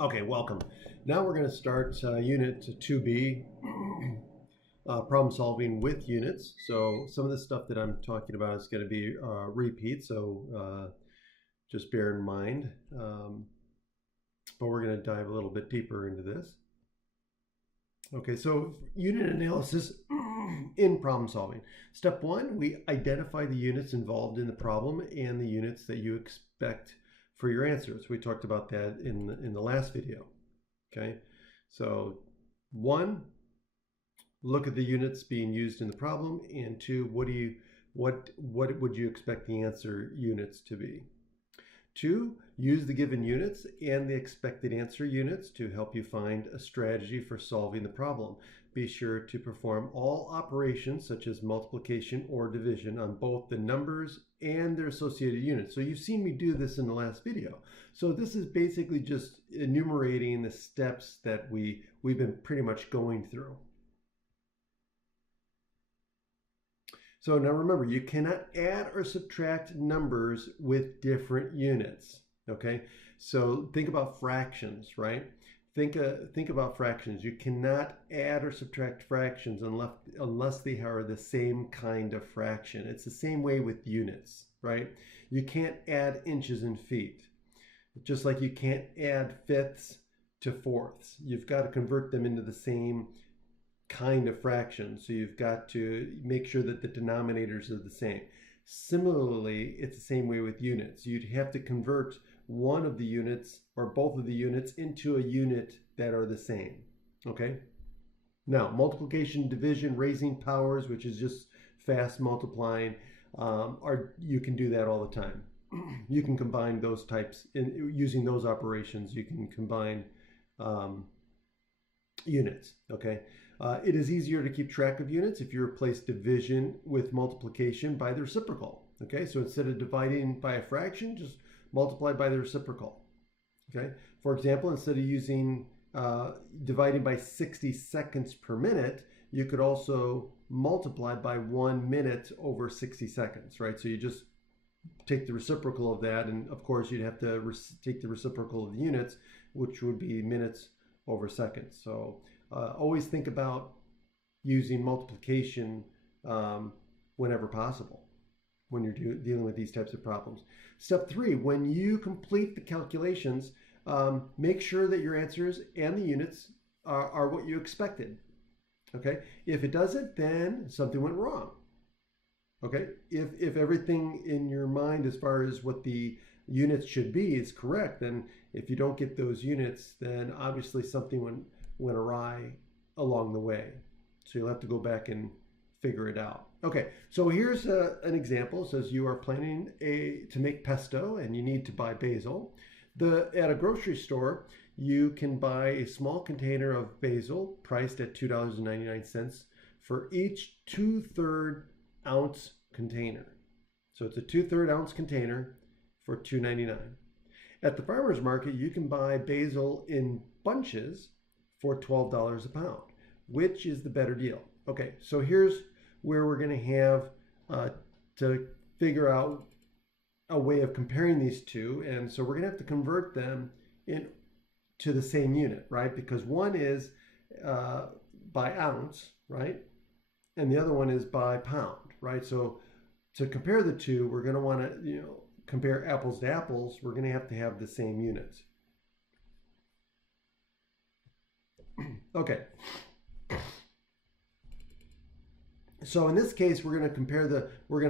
Okay, welcome. Now we're going to start Unit 2B, problem solving with units. So some of the stuff that I'm talking about is going to be repeat, so just bear in mind. But we're going to dive a little bit deeper into this. Okay, so unit analysis in problem solving. Step one, we identify the units involved in the problem and the units that you expect for your answers. We talked about that in the last video. Okay, so one, look at the units being used in the problem, and two, what would you expect the answer units to be? Two, use the given units and the expected answer units to help you find a strategy for solving the problem. Be sure to perform all operations such as multiplication or division on both the numbers and their associated units. So you've seen me do this in the last video. So this is basically just enumerating the steps that we've been pretty much going through. So now remember, you cannot add or subtract numbers with different units, okay? So think about fractions, right? Think about fractions. You cannot add or subtract fractions unless they are the same kind of fraction. It's the same way with units, right? You can't add inches and feet, just like you can't add fifths to fourths. You've got to convert them into the same kind of fraction. So you've got to make sure that the denominators are the same. Similarly, it's the same way with units. You'd have to convert one of the units or both of the units into a unit that are the same. Okay? Now, multiplication, division, raising powers, which is just fast multiplying, you can do that all the time. You can combine those types, using those operations, you can combine units, okay? It is easier to keep track of units if you replace division with multiplication by the reciprocal, okay? So instead of dividing by a fraction, just multiply by the reciprocal, okay? For example, instead of using dividing by 60 seconds per minute, you could also multiply by 1 minute over 60 seconds, right? So you just take the reciprocal of that, and of course you'd have to take the reciprocal of the units, which would be minutes over seconds. So always think about using multiplication whenever possible when you're dealing with these types of problems. Step three, when you complete the calculations, make sure that your answers and the units are what you expected. Okay, if it doesn't, then something went wrong. Okay, if everything in your mind as far as what the units should be is correct, then if you don't get those units, then obviously something went awry along the way. So you'll have to go back and figure it out. Okay, so here's an example. It says you are planning to make pesto and you need to buy basil. At a grocery store, you can buy a small container of basil priced at $2.99 for each 2/3 ounce container. So it's a 2/3 ounce container for $2.99. At the farmer's market, you can buy basil in bunches for $12 a pound. Which is the better deal? Okay, so here's where we're going to have to figure out a way of comparing these two. And so we're going to have to convert them to the same unit, right? Because one is by ounce, right? And the other one is by pound, right? So to compare the two, we're going to want to, compare apples to apples. We're going to have the same units. Okay. So in this case, we're going to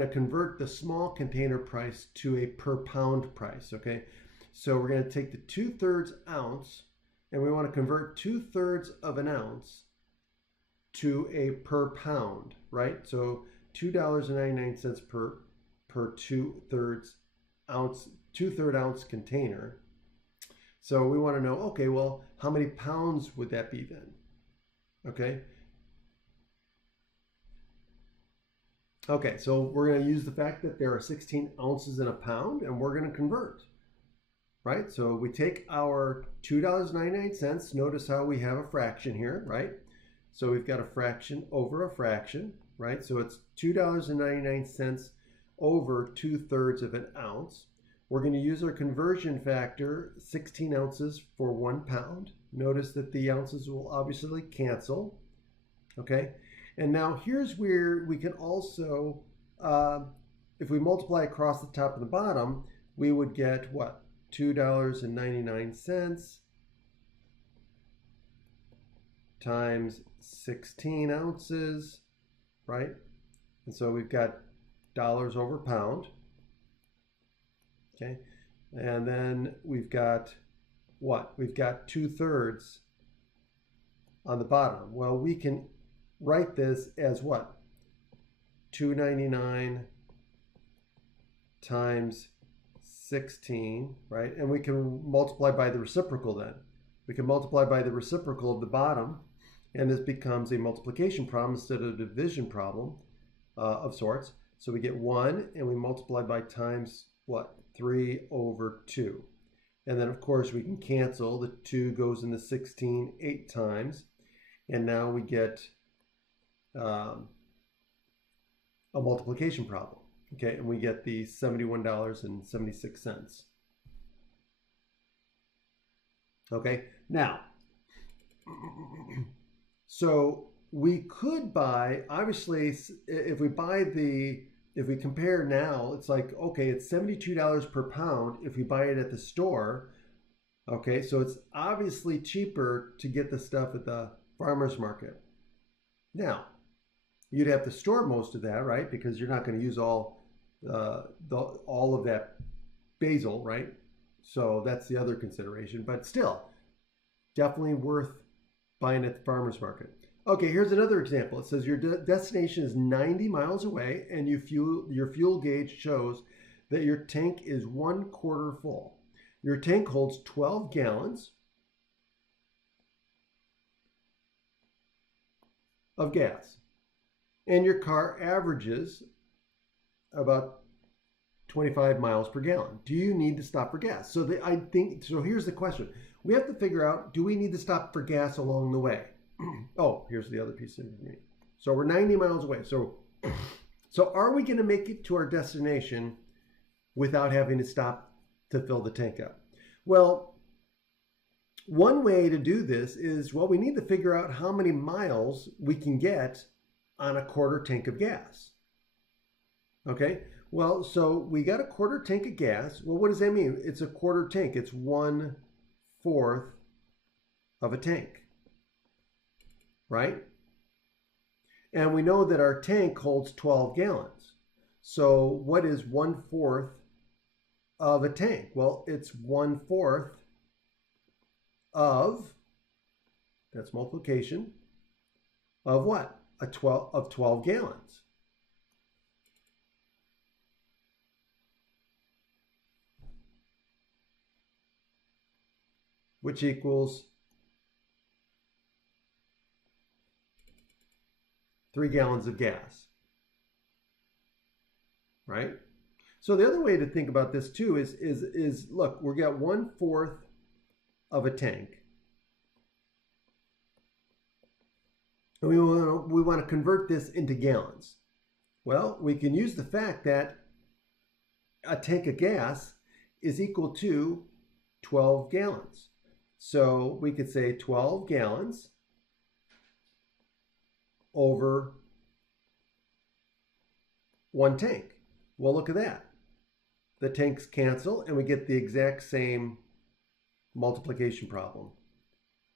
convert the small container price to a per pound price. Okay. So we're going to take the 2/3 ounce, and we want to convert 2/3 of an ounce to a per pound, right? So $2.99 per 2/3 ounce container. So we want to know, okay, well, how many pounds would that be then? Okay. Okay, so we're going to use the fact that there are 16 ounces in a pound, and we're going to convert, right? So we take our $2.99. Notice how we have a fraction here, right? So we've got a fraction over a fraction, right? So it's $2.99 over 2/3 of an ounce. We're going to use our conversion factor, 16 ounces for 1 pound. Notice that the ounces will obviously cancel. Okay, and now here's where we can also, if we multiply across the top and the bottom, we would get what? $2.99 times 16 ounces, right? And so we've got dollars over pound. Okay, and then we've got what? We've got 2/3 on the bottom. Well, we can write this as what? $2.99 times 16, right? And we can multiply by the reciprocal then. We can multiply by the reciprocal of the bottom, and this becomes a multiplication problem instead of a division problem of sorts. So we get 1, and we multiply by times what? 3/2. And then, of course, we can cancel. The 2 goes into 16 8 times. And now we get a multiplication problem. Okay, and we get the $71.76. Okay, now, so we could buy, obviously, if we compare now, it's like, okay, it's $72 per pound if we buy it at the store. Okay, so it's obviously cheaper to get the stuff at the farmer's market. Now, you'd have to store most of that, right? Because you're not going to use all of that basil, right? So that's the other consideration. But still, definitely worth buying at the farmer's market. Okay, here's another example. It says your destination is 90 miles away, and your fuel gauge shows that your tank is 1/4 full. Your tank holds 12 gallons of gas, and your car averages about 25 miles per gallon. Do you need to stop for gas? So here's the question. We have to figure out, do we need to stop for gas along the way? Oh, here's the other piece of information. So we're 90 miles away. So are we going to make it to our destination without having to stop to fill the tank up? Well, one way to do this is, well, we need to figure out how many miles we can get on a 1/4 tank of gas. Okay, well, so we got a 1/4 tank of gas. Well, what does that mean? It's a 1/4 tank. It's 1/4 of a tank, right? And we know that our tank holds 12 gallons. So what is 1/4 of a tank? Well, it's 1/4 of, that's multiplication, of what? 12 gallons. Which equals 3 gallons of gas, right? So the other way to think about this too is look, we got 1/4 of a tank, and we want to convert this into gallons. Well, we can use the fact that a tank of gas is equal to 12 gallons. So we could say 12 gallons over 1 tank. Well, look at that. The tanks cancel, and we get the exact same multiplication problem.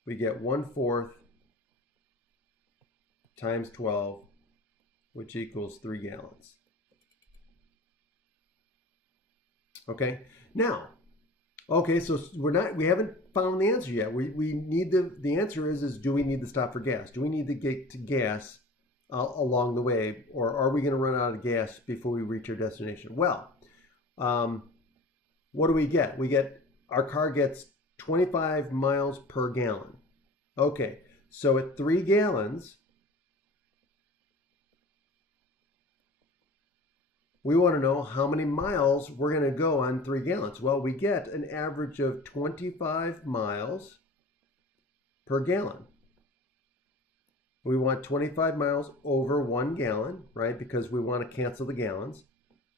We get 1/4 times 12, which equals 3 gallons. Okay, now, okay, so we haven't found the answer yet. We need the answer is do we need to stop for gas? Do we need to get to gas along the way, or are we going to run out of gas before we reach our destination? Well, what do we get? Our car gets 25 miles per gallon. Okay, so at 3 gallons, we want to know how many miles we're going to go on 3 gallons. Well, we get an average of 25 miles per gallon. We want 25 miles over 1 gallon, right? Because we want to cancel the gallons.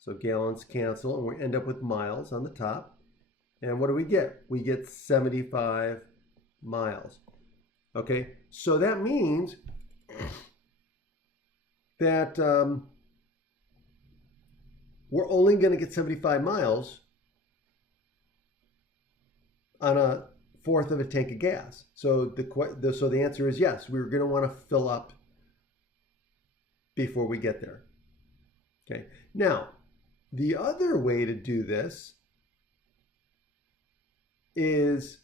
So gallons cancel and we end up with miles on the top. And what do we get? We get 75 miles. Okay, so that means that we're only going to get 75 miles on a fourth of a tank of gas. So the answer is yes, we're going to want to fill up before we get there. Okay, now the other way to do this is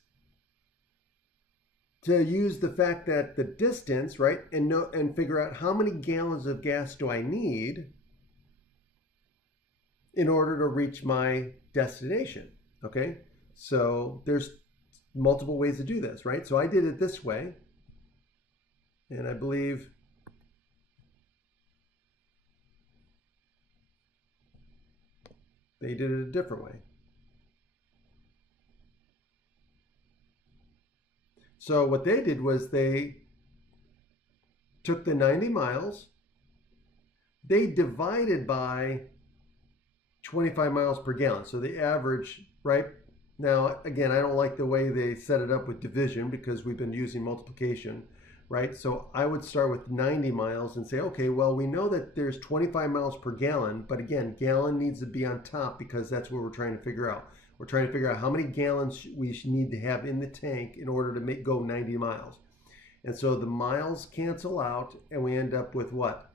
to use the fact that the distance, right, and figure out how many gallons of gas do I need in order to reach my destination. Okay, so there's multiple ways to do this, right? So I did it this way, and I believe they did it a different way. So what they did was they took the 90 miles, they divided by 25 miles per gallon. So the average, right? Now, again, I don't like the way they set it up with division because we've been using multiplication, right? So I would start with 90 miles and say, okay, well, we know that there's 25 miles per gallon, but again, gallon needs to be on top because that's what we're trying to figure out. We're trying to figure out how many gallons we need to have in the tank in order to go 90 miles. And so the miles cancel out and we end up with what?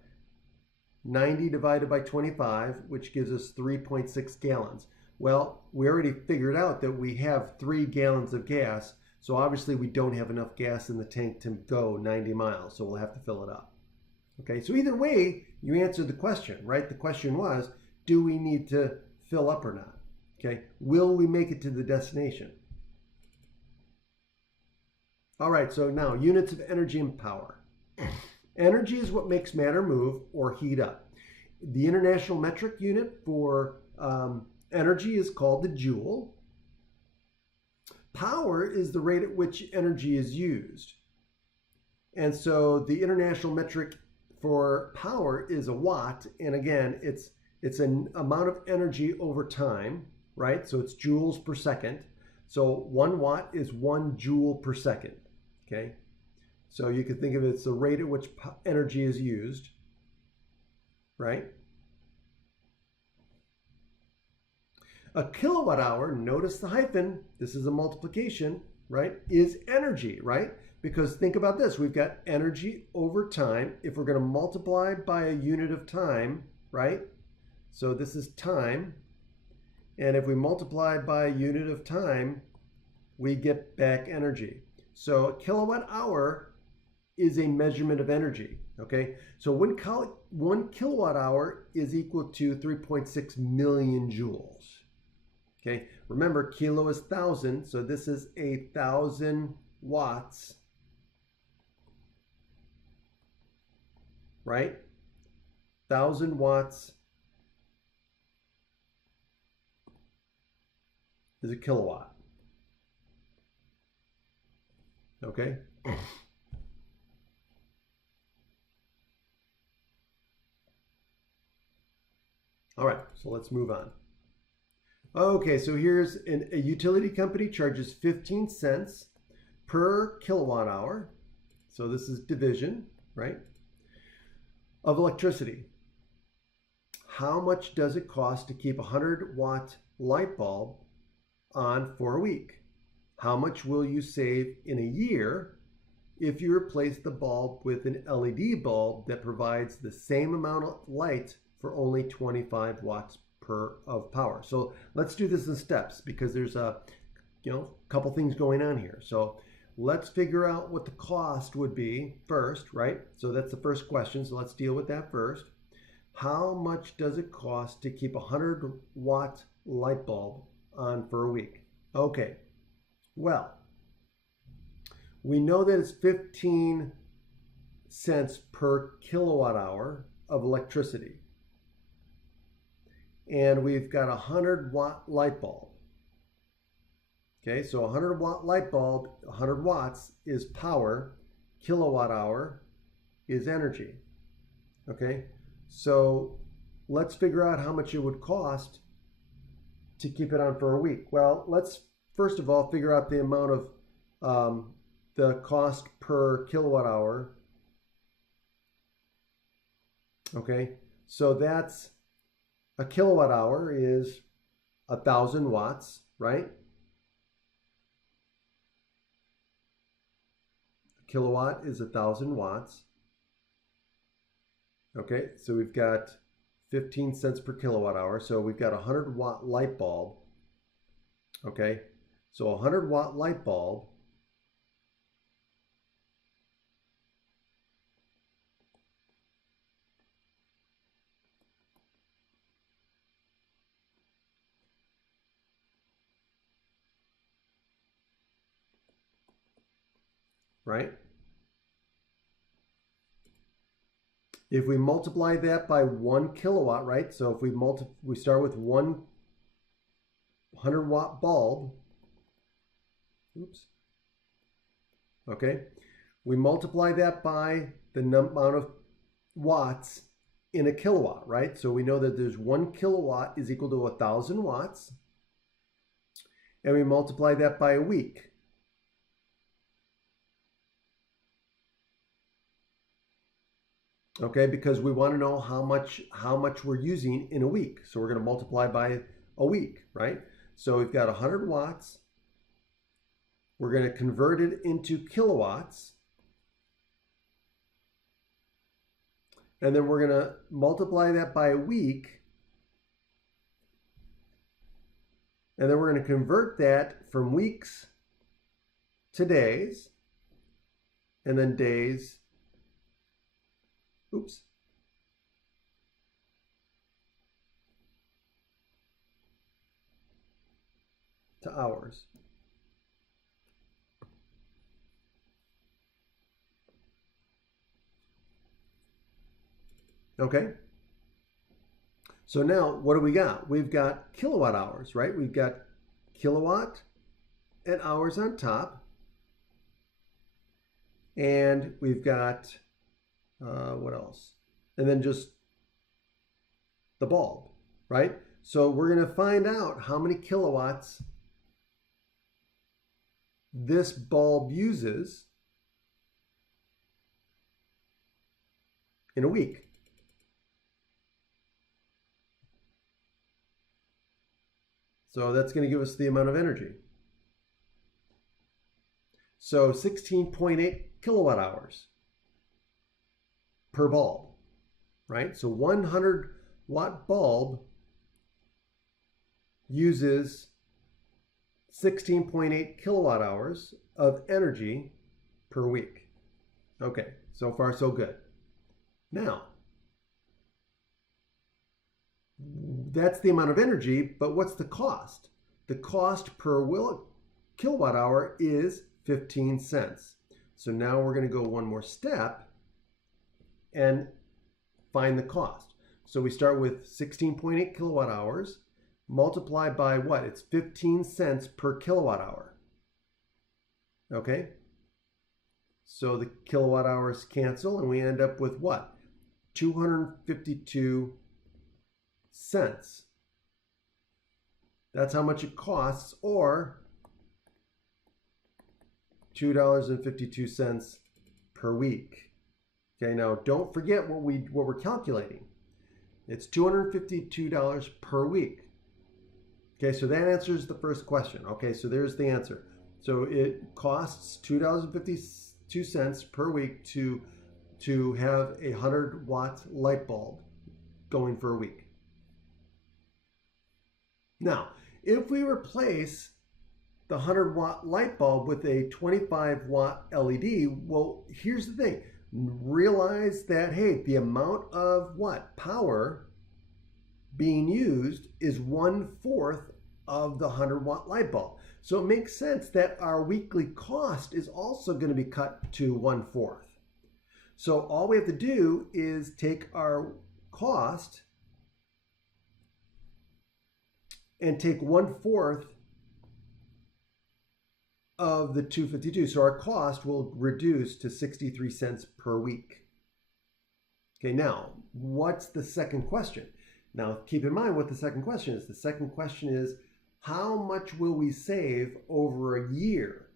90 divided by 25, which gives us 3.6 gallons. Well, we already figured out that we have 3 gallons of gas. So obviously we don't have enough gas in the tank to go 90 miles. So we'll have to fill it up. Okay, so either way, you answered the question, right? The question was, do we need to fill up or not? Okay, will we make it to the destination? All right, so now units of energy and power. Energy is what makes matter move or heat up. The international metric unit for energy is called the joule. Power is the rate at which energy is used. And so the international metric for power is a watt. And again, it's an amount of energy over time, right? So it's joules per second. So 1 watt is 1 joule per second, okay? So you can think of it as the rate at which energy is used, right? A kilowatt hour, notice the hyphen, this is a multiplication, right, is energy, right? Because think about this, we've got energy over time. If we're going to multiply by a unit of time, right? So this is time. And if we multiply by a unit of time, we get back energy. So a kilowatt hour is a measurement of energy, okay? So 1 kilowatt hour is equal to 3.6 million joules, okay? Remember, kilo is 1,000, so this is 1,000 watts, right? 1,000 watts is a kilowatt. Okay? All right, so let's move on. Okay, so here's a utility company charges 15 cents per kilowatt hour. So this is division, right? Of electricity. How much does it cost to keep a 100-watt light bulb on for a week? How much will you save in a year if you replace the bulb with an LED bulb that provides the same amount of light for only 25 watts of power? So let's do this in steps because there's a couple things going on here. So let's figure out what the cost would be first, right? So that's the first question. So let's deal with that first. How much does it cost to keep a 100-watt light bulb on for a week? Okay, well, we know that it's 15 cents per kilowatt hour of electricity. And we've got a 100-watt light bulb. Okay, so a 100-watt light bulb, 100 watts is power, kilowatt hour is energy. Okay, so let's figure out how much it would cost to keep it on for a week. Well, let's first of all figure out the amount of the cost per kilowatt hour. Okay, so that's a kilowatt hour is 1,000 watts, right? A kilowatt is 1,000 watts. Okay, so we've got 15 cents per kilowatt hour. So we've got a 100-watt light bulb. Okay, so a 100-watt light bulb right? If we multiply that by 1 kilowatt, right? So if we start with 100-watt bulb. Oops. Okay. We multiply that by the amount of watts in a kilowatt, right? So we know that there's 1 kilowatt is equal to 1,000 watts. And we multiply that by a week. Okay, because we want to know how much we're using in a week. So we're going to multiply by a week, right? So we've got 100 watts. We're going to convert it into kilowatts. And then we're going to multiply that by a week. And then we're going to convert that from weeks to days. And then days. Oops. To hours. Okay. So now what do we got? We've got kilowatt hours, right? We've got kilowatt and hours on top. And we've got what else? And then just the bulb, right? So we're going to find out how many kilowatts this bulb uses in a week. So that's going to give us the amount of energy. So 16.8 kilowatt hours per bulb, right? So 100-watt bulb uses 16.8 kilowatt hours of energy per week. Okay, so far so good. Now, that's the amount of energy, but what's the cost? The cost per kilowatt hour is 15 cents. So now we're going to go one more step and find the cost. So we start with 16.8 kilowatt hours, multiply by what? It's 15 cents per kilowatt hour. Okay? So the kilowatt hours cancel and we end up with what? 252 cents. That's how much it costs, or $2.52 per week. Okay, now don't forget what we're calculating. It's $252 per week. Okay, so that answers the first question. Okay, so there's the answer. So it costs $2.52 per week to have a 100-watt light bulb going for a week. Now, if we replace the 100-watt light bulb with a 25-watt LED, well, here's the thing. Realize that, hey, the amount of what? Power being used is 1/4 of the 100-watt light bulb. So it makes sense that our weekly cost is also going to be cut to 1/4. So all we have to do is take our cost and take 1/4 of the 252. So our cost will reduce to 63 cents per week. Okay, now, what's the second question? Now, keep in mind what the second question is. The second question is, how much will we save over a year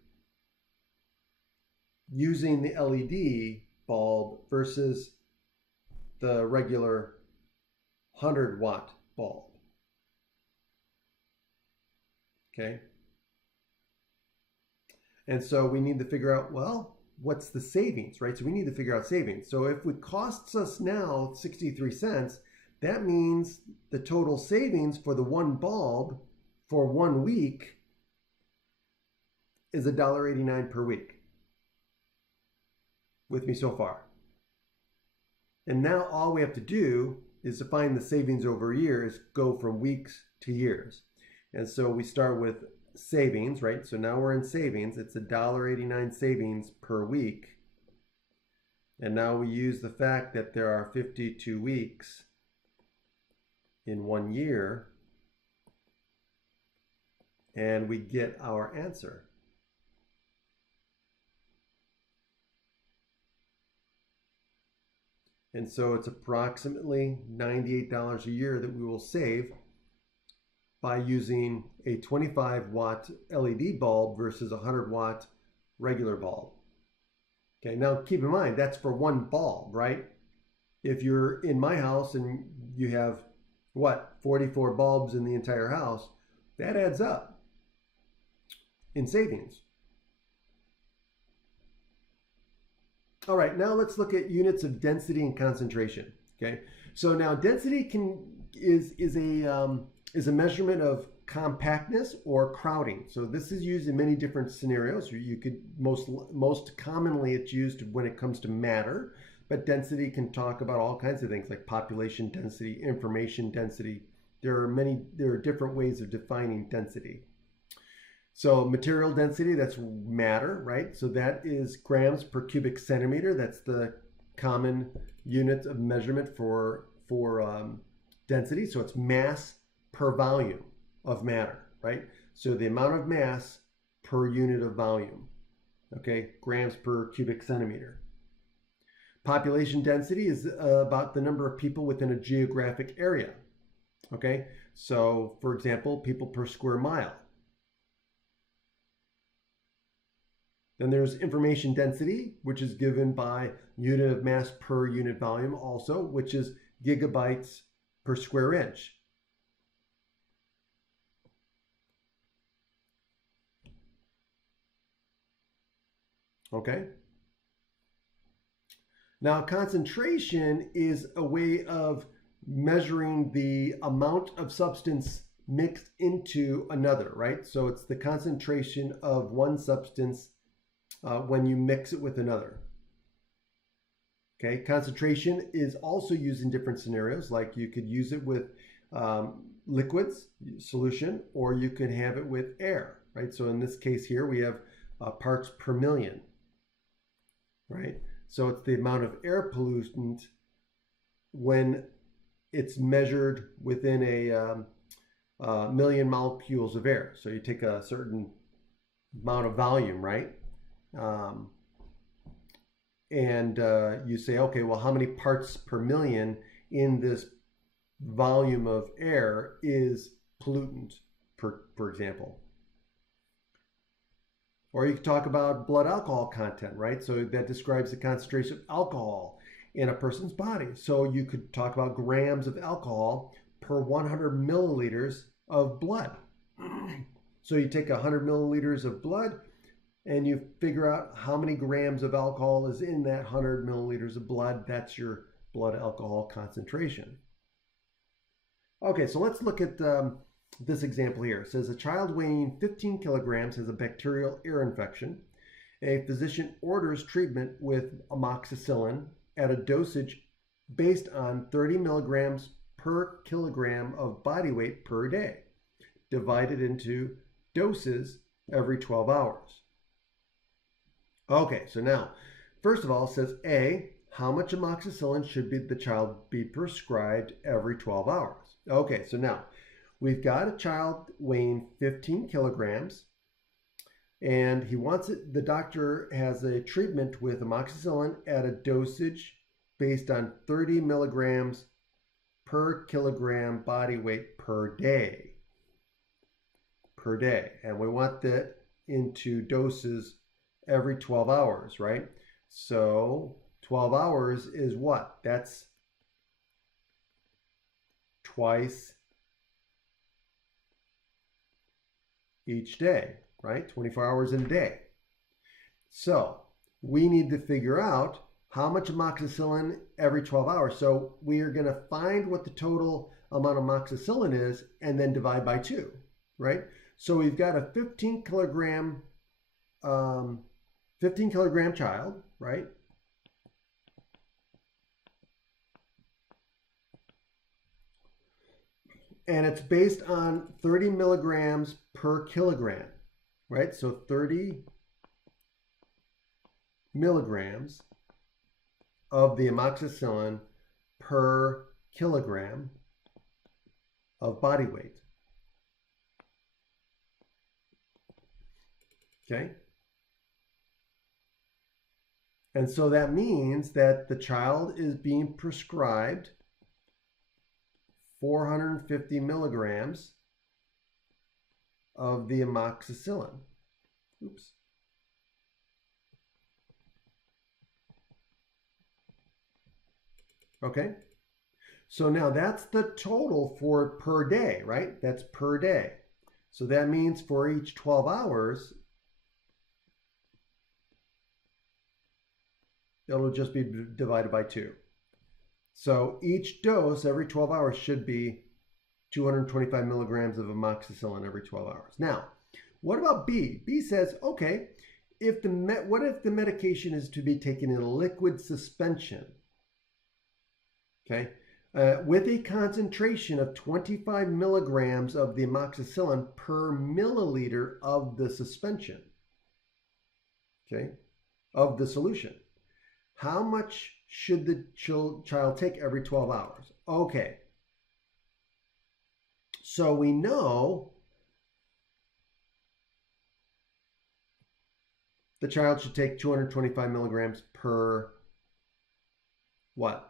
using the LED bulb versus the regular 100-watt bulb? Okay. And so we need to figure out, well, what's the savings, right? So we need to figure out savings. So if it costs us now 63 cents, that means the total savings for the one bulb for 1 week is $1.89 per week. With me so far? And now all we have to do is to find the savings over years, go from weeks to years. And so we start with savings, right? So now we're in savings. It's $1.89 savings per week. And now we use the fact that there are 52 weeks in 1 year, and we get our answer. And so it's approximately $98 a year that we will save by using a 25-watt LED bulb versus a 100-watt regular bulb. Okay, now keep in mind, that's for one bulb, right? If you're in my house and you have, 44 bulbs in the entire house, that adds up in savings. All right, now let's look at units of density and concentration. Okay, so now density is a measurement of compactness or crowding. So this is used in many different scenarios. You could most commonly it's used when it comes to matter, but density can talk about all kinds of things like population density, information density. There are different ways of defining density. So material density, that's matter, right? So that is grams per cubic centimeter. That's the common unit of measurement for density. So it's mass per volume of matter, right? So the amount of mass per unit of volume, okay? Grams per cubic centimeter. Population density is about the number of people within a geographic area, okay? So for example, people per square mile. Then there's information density, which is given by unit of mass per unit volume also, which is gigabytes per square inch. Okay. Now, concentration is a way of measuring the amount of substance mixed into another, right? So it's the concentration of one substance when you mix it with another. Okay, concentration is also used in different scenarios, like you could use it with liquids, solution, or you could have it with air, right? So in this case here, we have parts per million, right? So it's the amount of air pollutant when it's measured within a million molecules of air. So you take a certain amount of volume, right? You say, okay, well, how many parts per million in this volume of air is pollutant, for example? Or you could talk about blood alcohol content, right? So that describes the concentration of alcohol in a person's body. So you could talk about grams of alcohol per 100 milliliters of blood. So you take 100 milliliters of blood and you figure out how many grams of alcohol is in that 100 milliliters of blood. That's your blood alcohol concentration. Okay, so let's look at this example here. It says a child weighing 15 kilograms has a bacterial ear infection. A physician orders treatment with amoxicillin at a dosage based on 30 milligrams per kilogram of body weight per day, divided into doses every 12 hours. Okay, so now, first of all, it says A, how much amoxicillin should the child be prescribed every 12 hours? Okay, so now, we've got a child weighing 15 kilograms, and he wants it, the doctor has a treatment with amoxicillin at a dosage based on 30 milligrams per kilogram body weight per day. Per day. And we want that into doses every 12 hours, right? So 12 hours is what? That's twice each day, right? 24 hours in a day. So we need to figure out how much amoxicillin every 12 hours. So we are going to find what the total amount of amoxicillin is and then divide by 2, right? So we've got a 15 kilogram child, right? And it's based on 30 milligrams per kilogram, right? So 30 milligrams of the amoxicillin per kilogram of body weight. Okay? And so that means that the child is being prescribed 450 milligrams of the amoxicillin. Oops. Okay. So now that's the total for per day, right? That's per day. So that means for each 12 hours, it'll just be divided by 2. So each dose every 12 hours should be 225 milligrams of amoxicillin every 12 hours. Now, what about B? B says, okay, what if the medication is to be taken in liquid suspension? Okay, with a concentration of 25 milligrams of the amoxicillin per milliliter of the suspension, okay, of the solution. How much should the child take every 12 hours? Okay, so we know the child should take 225 milligrams per what?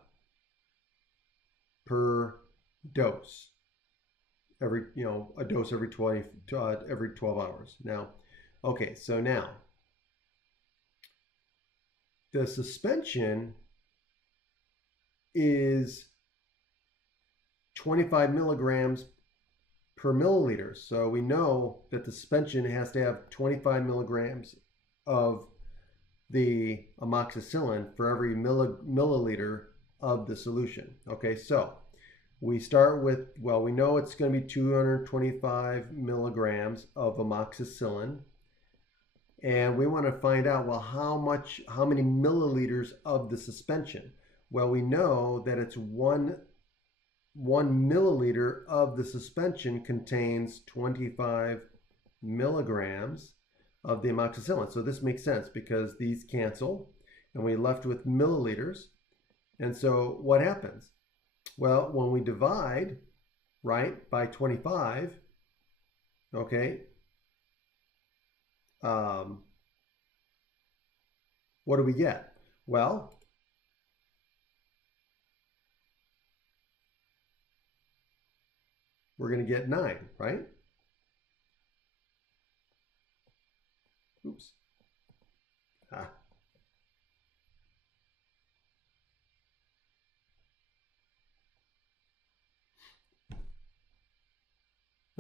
Per dose. A dose every 12 hours. Now, okay, so now the suspension is 25 milligrams per milliliter. So we know that the suspension has to have 25 milligrams of the amoxicillin for every milliliter of the solution. Okay, so we start with, well, we know it's going to be 225 milligrams of amoxicillin. And we want to find out, well, how many milliliters of the suspension? Well, we know that it's one milliliter of the suspension contains 25 milligrams of the amoxicillin. So this makes sense because these cancel and we're left with milliliters. And so what happens? Well, when we divide, right, by 25, okay, what do we get? Well, we're going to get 9, right? Oops.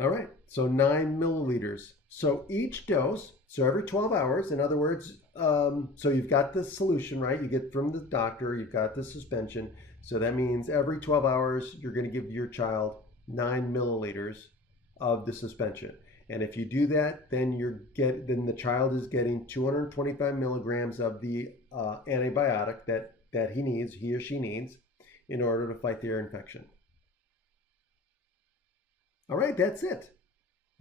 All right, so 9 milliliters. So each dose, so every 12 hours, in other words, so you've got the solution, right? You get from the doctor, you've got the suspension. So that means every 12 hours, you're going to give your child 9 milliliters of the suspension. And if you do that, then the child is getting 225 milligrams of the antibiotic that he or she needs in order to fight the ear infection. All right, that's it.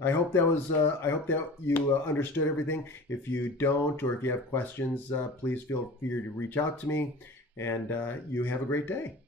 I hope that you understood everything. If you don't, or if you have questions, please feel free to reach out to me, and you have a great day.